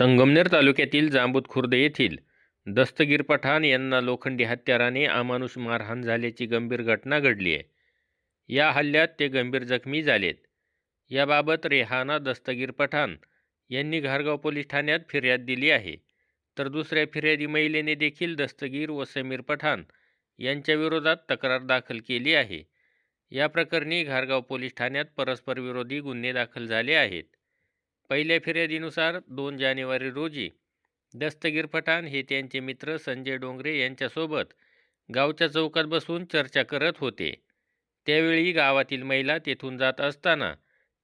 संगमनेर तालुक्यातील जांबूत खुर्द येथील दस्तगीर पठाण यांना लोखंडी हत्याराने अमानुष मारहाण झाल्याची गंभीर घटना घडली आहे. या हल्ल्यात ते गंभीर जखमी झालेत. याबाबत रेहाना दस्तगीर पठाण यांनी घारगाव पोलीस ठाण्यात फिर्याद दिली आहे. तर दुसऱ्या फिर्यादी महिलेने देखील दस्तगीर व समीर पठाण यांच्या विरोधात तक्रार दाखल केली आहे. या प्रकरणी घारगाव पोलीस ठाण्यात परस्परविरोधी गुन्हे दाखल झाले आहेत. पहिल्या फिर्यादीनुसार 2 जानेवारी रोजी दस्तगीर पठाण हे त्यांचे मित्र संजय डोंगरे यांच्यासोबत गावच्या चौकात बसून चर्चा करत होते. त्यावेळी गावातील महिला तेथून जात असताना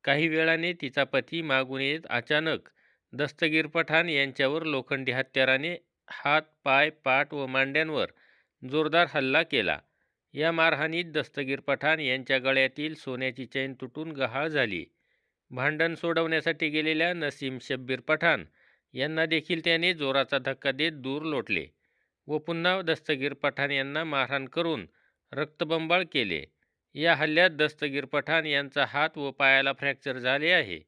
काही वेळाने तिचा पती मागून येत अचानक दस्तगीर पठाण यांच्यावर लोखंडी हत्याराने हात, पाय, पाठ व मांड्यांवर जोरदार हल्ला केला. या मारहाणीत दस्तगीर पठाण यांच्या गळ्यातील सोन्याची चैन तुटून गहाळ झाली. भांडण सोडवण्यासाठी गेलेल्या नसीम शब्बीर पठाण यांना देखील त्याने जोराचा धक्का देत दूर लोटले व पुन्हा दस्तगीर पठाण यांना मारहाण करून रक्तबंबाळ केले. या हल्ल्यात दस्तगीर पठाण यांचा हात व पायाला फ्रॅक्चर झाले आहे.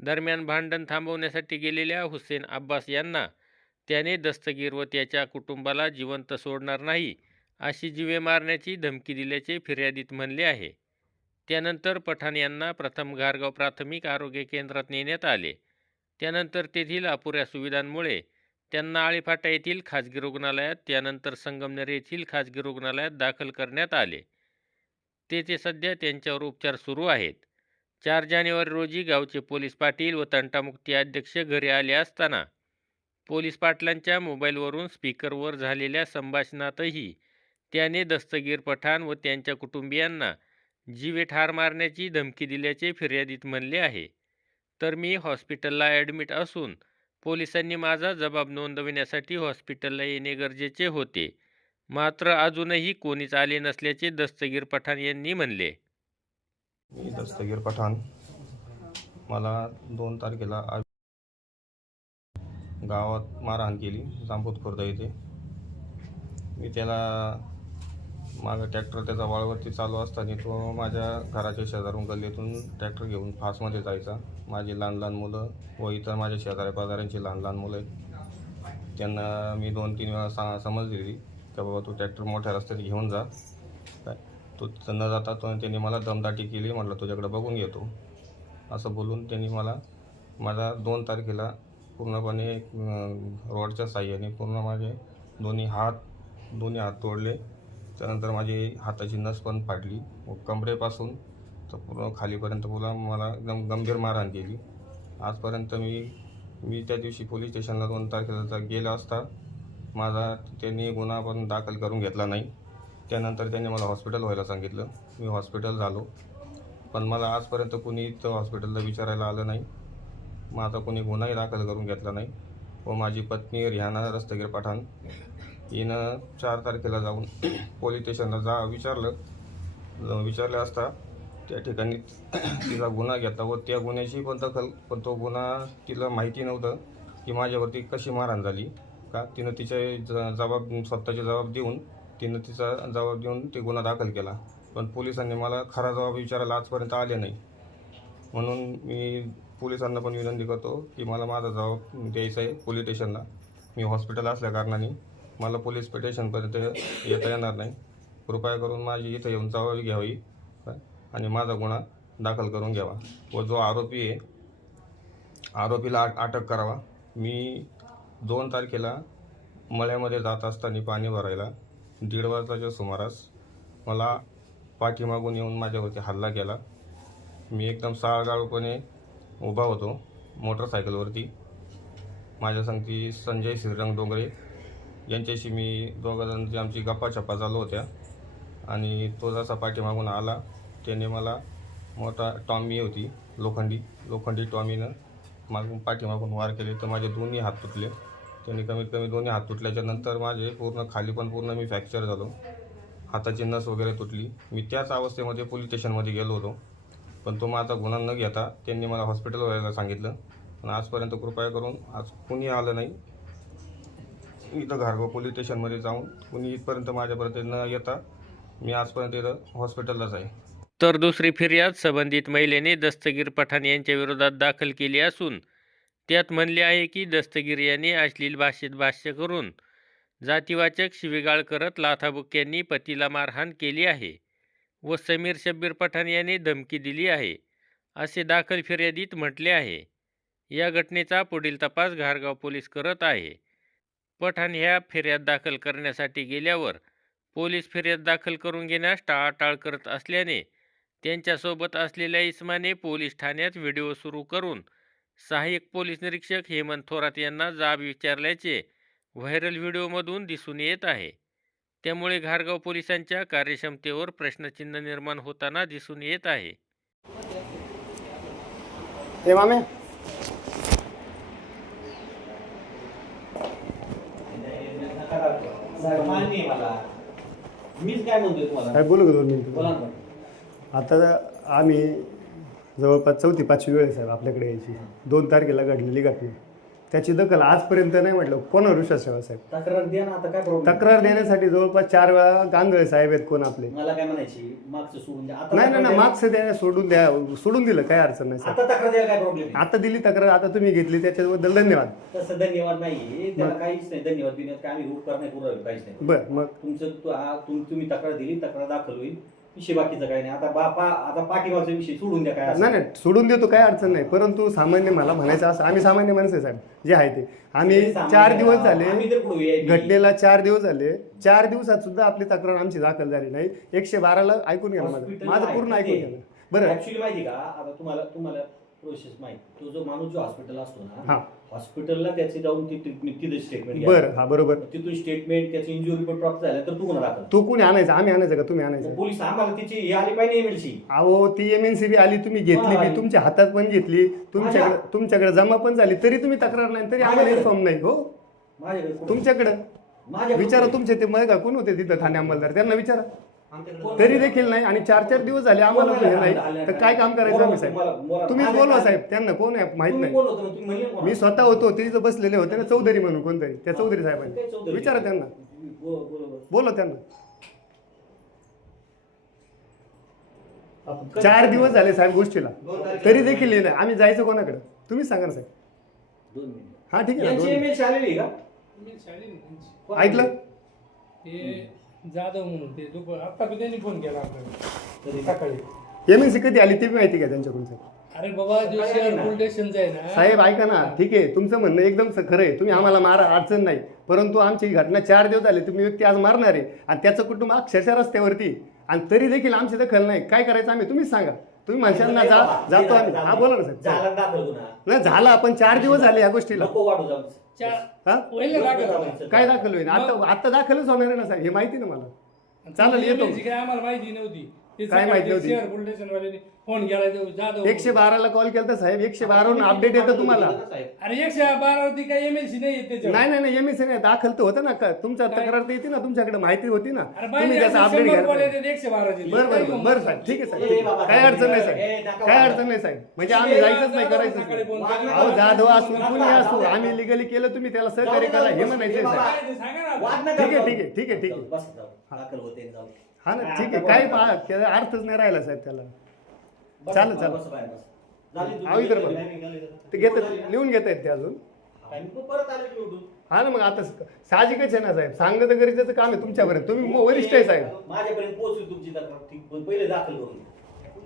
दरम्यान भांडण थांबवण्यासाठी गेलेल्या हुसेन अब्बास यांना त्याने दस्तगीर व त्याच्या कुटुंबाला जिवंत सोडणार नाही अशी जीवे मारण्याची धमकी दिल्याचे फिर्यादीत म्हणले आहे. त्यानंतर पठाण यांना प्रथम घारगाव प्राथमिक आरोग्य केंद्रात नेण्यात आले. त्यानंतर तेथील अपुऱ्या सुविधांमुळे त्यांना आळीफाटा येथील खाजगी रुग्णालयात, त्यानंतर संगमनेर येथील खाजगी रुग्णालयात दाखल करण्यात आले. तेथे सध्या त्यांच्यावर उपचार सुरू आहेत. 4 जानेवारी रोजी गावचे पोलीस पाटील व तंटामुक्ती अध्यक्ष घरी आले असताना पोलीस पाटलांच्या मोबाईलवरून स्पीकरवर झालेल्या संभाषणातही त्याने दस्तगीर पठाण व त्यांच्या कुटुंबियांना जीवे ठार मारण्याची धमकी दिल्याचे फिर्यादीत म्हणले आहे. तर मी हॉस्पिटलला ॲडमिट असून पोलिसांनी माझा जबाब नोंदविण्यासाठी हॉस्पिटलला येणे गरजेचे होते, मात्र अजूनही कोणीच आले नसल्याचे दस्तगीर पठाण यांनी म्हणले. मी दस्तगीर पठाण, मला 2 तारखेला गावात मारहाण केली जांबूत खुर्द येथे. मी त्याला माझा ट्रॅक्टर त्याचा वाळवरती चालू असताना तो माझ्या घराच्या शेजारून गल्लीतून ट्रॅक्टर घेऊन फासमध्ये जायचा. माझी लहान लहान मुलं व इतर माझ्या शेजाऱ्या पाजाऱ्यांची लहान लहान मुलं आहेत. त्यांना मी 2-3 वेळा समज दिली की बाबा तू ट्रॅक्टर मोठ्या रस्त्यात घेऊन जा. काय तो तिथं न जाता त्यांनी मला दमदाटी केली. म्हटलं तुझ्याकडे बघून घेतो असं बोलून त्यांनी मला माझा 2 तारखेला पूर्णपणे रॉडच्या साह्याने पूर्ण माझे दोन्ही हात तोडले. त्यानंतर माझी हाताची नस पण फाटली व कमरेपासून तर पूर्ण खालीपर्यंत मला एकदम गंभीर मारहाण केली. आजपर्यंत मी त्या दिवशी पोलीस स्टेशनला 2 तारखेला गेला असता माझा त्यांनी गुन्हा पण दाखल करून घेतला नाही. त्यानंतर त्यांनी मला हॉस्पिटल व्हायला सांगितलं. मी हॉस्पिटल झालो, पण मला आजपर्यंत कुणी इथं हॉस्पिटलला विचारायला आलं नाही. माझा कोणी गुन्हाही दाखल करून घेतला नाही. व माझी पत्नी रेहाना दस्तगीर पठाण हिनं 4 तारखेला जाऊन पोलीस स्टेशनला विचारलं असता त्या ठिकाणी तिचा गुन्हा घेतला व त्या गुन्ह्याची पण दखल, पण तो गुन्हा तिला माहिती नव्हतं की माझ्यावरती कशी मारहाण झाली. का तिनं तिचे स्वतःचे जबाब देऊन ते गुन्हा दाखल केला, पण पोलिसांनी मला खरा जबाब विचारायला आजपर्यंत आले नाही. म्हणून मी पोलिसांना पण विनंती करतो की मला माझा जबाब द्यायचा आहे पोलीस स्टेशनला. मी हॉस्पिटल असल्याकारणाने मला पोलीस स्टेशनपर्यंत येता येणार नाही. कृपया करून माझी इथं येऊन जबाब घ्यावी आणि माझा गुन्हा दाखल करून घ्यावा व जो आरोपी आहे आरोपीला अटक करावा. मी 2 तारखेला मळ्यामध्ये जात असताना पाणी भरायला 1:30 वाजताच्या सुमारास मला पाठीमागून येऊन माझ्यावरती हल्ला केला. मी एकदम साळगाळूपणे उभा होतो मोटरसायकलवरती. माझ्या संगती संजय श्रीरंग डोंगरे यांच्याशी मी दोघांची आमची गप्पा चालू होत्या आणि तो जसा पाठीमागून आला त्याने मला मोठा टॉमी होती लोखंडी टॉमीनं मागून पाठीमागून वार केले तर माझे दोन्ही हात तुटले. त्यांनी कमीत कमी दोन्ही हात तुटल्याच्या नंतर माझे खाली पण पूर्ण मी फ्रॅक्चर झालो. हाताची नस वगैरे तुटली. मी त्याच अवस्थेमध्ये पोलीस स्टेशनमध्ये गेलो होतो, पण तो माझा गुन्हा न घेता त्यांनी मला हॉस्पिटल व्हायला सांगितलं. पण आजपर्यंत कृपया करून आज कुणी आलं नाही. इथं घारगाव पोलीस स्टेशनमध्ये जाऊन कुणी इथपर्यंत माझ्यापर्यंत न येता मी आजपर्यंत इथं हॉस्पिटललाच आहे. तर दुसरी फिर्याद संबंधित महिलेने दस्तगीर पठाण यांच्या विरोधात दाखल केली असून त्यात म्हणले आहे की दस्तगीर यांनी अश्लील भाषेत भाष्य करून जातीवाचक शिवीगाळ करत लाथाबुक्क्यांनी पतीला मारहाण केली आहे व समीर शब्बीर पठाण याने धमकी दिली आहे, असे दाखल फिर्यादीत म्हटले आहे. या घटनेचा पुढील तपास घारगाव पोलीस करत आहे. पठाण ह्या फिर्याद दाखल करण्यासाठी गेल्यावर पोलीस फिर्याद दाखल करून घेण्यास टाळाटाळ करत असल्याने त्यांच्यासोबत असलेल्या इसमाने पोलीस ठाण्यात व्हिडिओ सुरू करून सहाय्यक पोलीस निरीक्षक हेमंत थोरात यांना जाब विचारल्याचे व्हायरल व्हिडिओमधून दिसून येत आहे. त्यामुळे घारगाव पोलिसांच्या कार्यक्षमतेवर प्रश्नचिन्ह निर्माण होताना दिसून येत आहे. ए मामे मान्य आहे मला. मीच काय म्हणतोय तुम्हाला, काय बोलू का 2 मिनिटं? बोला ना. आता आम्ही जवळपास 4-5वी वेळ आहे साहेब आपल्याकडे यायची. 2 तारखेला घडलेली घटना, त्याची दखल आजपर्यंत नाही. म्हटलं कोणावर विश्वास ठेवा साहेब? तक्रार द्या ना. आता काय प्रॉब्लेम? तक्रार देण्यासाठी जवळपास 4 वेळा गांगळे साहेब आहेत कोण आपले. मला काय म्हणायची, मागचं सोडून द्या. आता नाही तक्रार नाही द्या. मागचं द्या, सोडून दिलं, काय अडचण नाही साहेब. आता तक्रार द्यायला काय प्रॉब्लेम आहे? आता दिली तक्रार, आता तुम्ही घेतली, त्याच्याबद्दल धन्यवाद. तसं धन्यवाद नाही, त्याला काहीच नाही. धन्यवाद बिन्यवाद काय आम्ही उपकार नाही करू राहिलो, काहीच नाही. बरं मग तुम्ही तक्रार दिली, तक्रार दाखल होईल, विषय बाकीचा काही नाही. आता पाठीमागचा विषय सोडून द्या. काय नाही नाही सोडून देतो, काय अडचण नाही. परंतु सामान्य मला म्हणायचं असं, आम्ही सामान्य माणसं आहे साहेब जे आहे ते. आम्ही 4 दिवस झाले, घटनेला 4 दिवस झाले. 4 दिवसात सुद्धा आपली तक्रार आमची दाखल झाली नाही. 112ला ऐकून घ्या माझं पूर्ण ऐकून घ्या. बरं ऍक्च्युली माहिती का, आता तुम्हाला प्रोसेस माहिती. तो जो माणूस जो हॉस्पिटल असतो ना, हा हॉस्पिटलला त्याची जाऊन ती ट्रीटमेंट तिथे स्टेटमेंट. बरं हा बरोबर. तिथून स्टेटमेंट, त्याची इंजुरी रिपोर्ट प्राप्त झाला तर तू कोण राहतो? तो कोणी आणायचा? आम्ही आणायचं का तुम्ही आणायचं? पोलीस आम्हाला तिची हे आली पाहिजे एमएलसी. अहो ती MNC बी आली, तुम्ही घेतली बी, तुमच्या हातात पण घेतली, तुमच्याकडे जमा पण झाली, तरी तुम्ही तक्रार नाही, तरी आम्हाला इन्फॉर्म नाही. हो माझ्याकडे तुमच्याकडे विचारा. तुमचे ते मग कोण होते तिथं ठाणे अंमलदार, त्यांना विचारा. तरी देखील नाही. आणि 4 दिवस झाले आम्हाला हे नाही, तर काय काम करायचं आम्ही साहेब? तुम्हीच बोलवा साहेब. त्यांना कोण आहे माहित नाही. मी स्वतः होतो, ते तिथं बसलेले होते ना, चौधरी म्हणून कोणतरी, त्या चौधरी साहेबांनी विचारा त्यांना, बोला त्यांना. 4 दिवस झाले साहेब गोष्टीला, तरी देखील हे नाही. आम्ही जायचं कोणाकडे तुम्हीच सांगा ना साहेब. हा ठीक आहे ना. एमएलसी आलेली का? ऐकलं जाधव म्हणून ते आता त्यांनी फोन केला आपल्याला सकाळी. MNC कधी आली ते माहिती का त्यांच्याकडून साहेब? अरे बाबा जो शेअर पोलिटिशियनचं आहे ना साहेब ऐका ना, ठीक आहे तुमचं म्हणणं एकदम खरं आहे. तुम्ही आम्हाला मारा, अडचण नाही. परंतु आमची घटना 4 दिवस झाले, तुम्ही व्यक्ती आज मारणार आहे आणि त्याचं कुटुंब अक्षरशः रस्त्यावरती, आणि तरी देखील आमची दखल नाही. काय करायचं आम्ही? तुम्हीच सांगा. तुम्ही माणसांना जातो आम्ही. हा बोला ना साहेब. झाला दाखल गुन्हा. नाही झाला, आपण 4 दिवस झाले या गोष्टीला. नको वाढू जाऊ. हा पहिले दाखल होता. काय दाखल होईल? आता दाखलच होणार आहे ना साहेब, हे माहिती ना मला. चालेल येतो. काय आम्हाला माहिती नव्हती. काय माहिती नव्हती? शेअर पोलिटिशियन वाल्याने फोन केला जाधव 112ला कॉल केला तर साहेब 112 वरून अपडेट येतं तुम्हाला. अरे 112 वरती काही एमएलसी नाही येत त्याच्यावर. नाही MNC नाही, दाखल तर होतं ना. तुमच्या तक्रार तर येते ना, तुमच्याकडे माहिती होती ना, अरे तुम्ही त्याचा अपडेट घ्यायला पाहिजे. 112 बरं साहेब, ठीक आहे साहेब. काय अडचण नाही साहेब, काय अडचण नाही साहेब. म्हणजे आम्ही जायचंच नाही, करायचंच नाही. अहो जाधव असू कुणी असू, आम्ही लिगली केलं, तुम्ही त्याला सहकार्य करा हे म्हणायचे साहेब. ठीक आहे. बस जाऊ. दाखल होते जाऊ. हा ना ठीक आहे. काय अर्थच नाही राहिला साहेब त्याला. चालेल अहो इकडे बघ, ते घेतात, लिहून घेत आहेत ते अजून. परत आले की उठून. हा ना मग आता साहजिकच आहे ना साहेब, सांगणं तर गरजेचं काम आहे तुमच्यापर्यंत. तुम्ही वरिष्ठ आहे साहेब. माझ्यापर्यंत पोहोचली तुमची तक्रार, ठीक, पण पहिले दाखल करून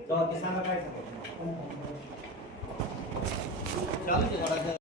तेव्हा ते सांगा काय सांगा.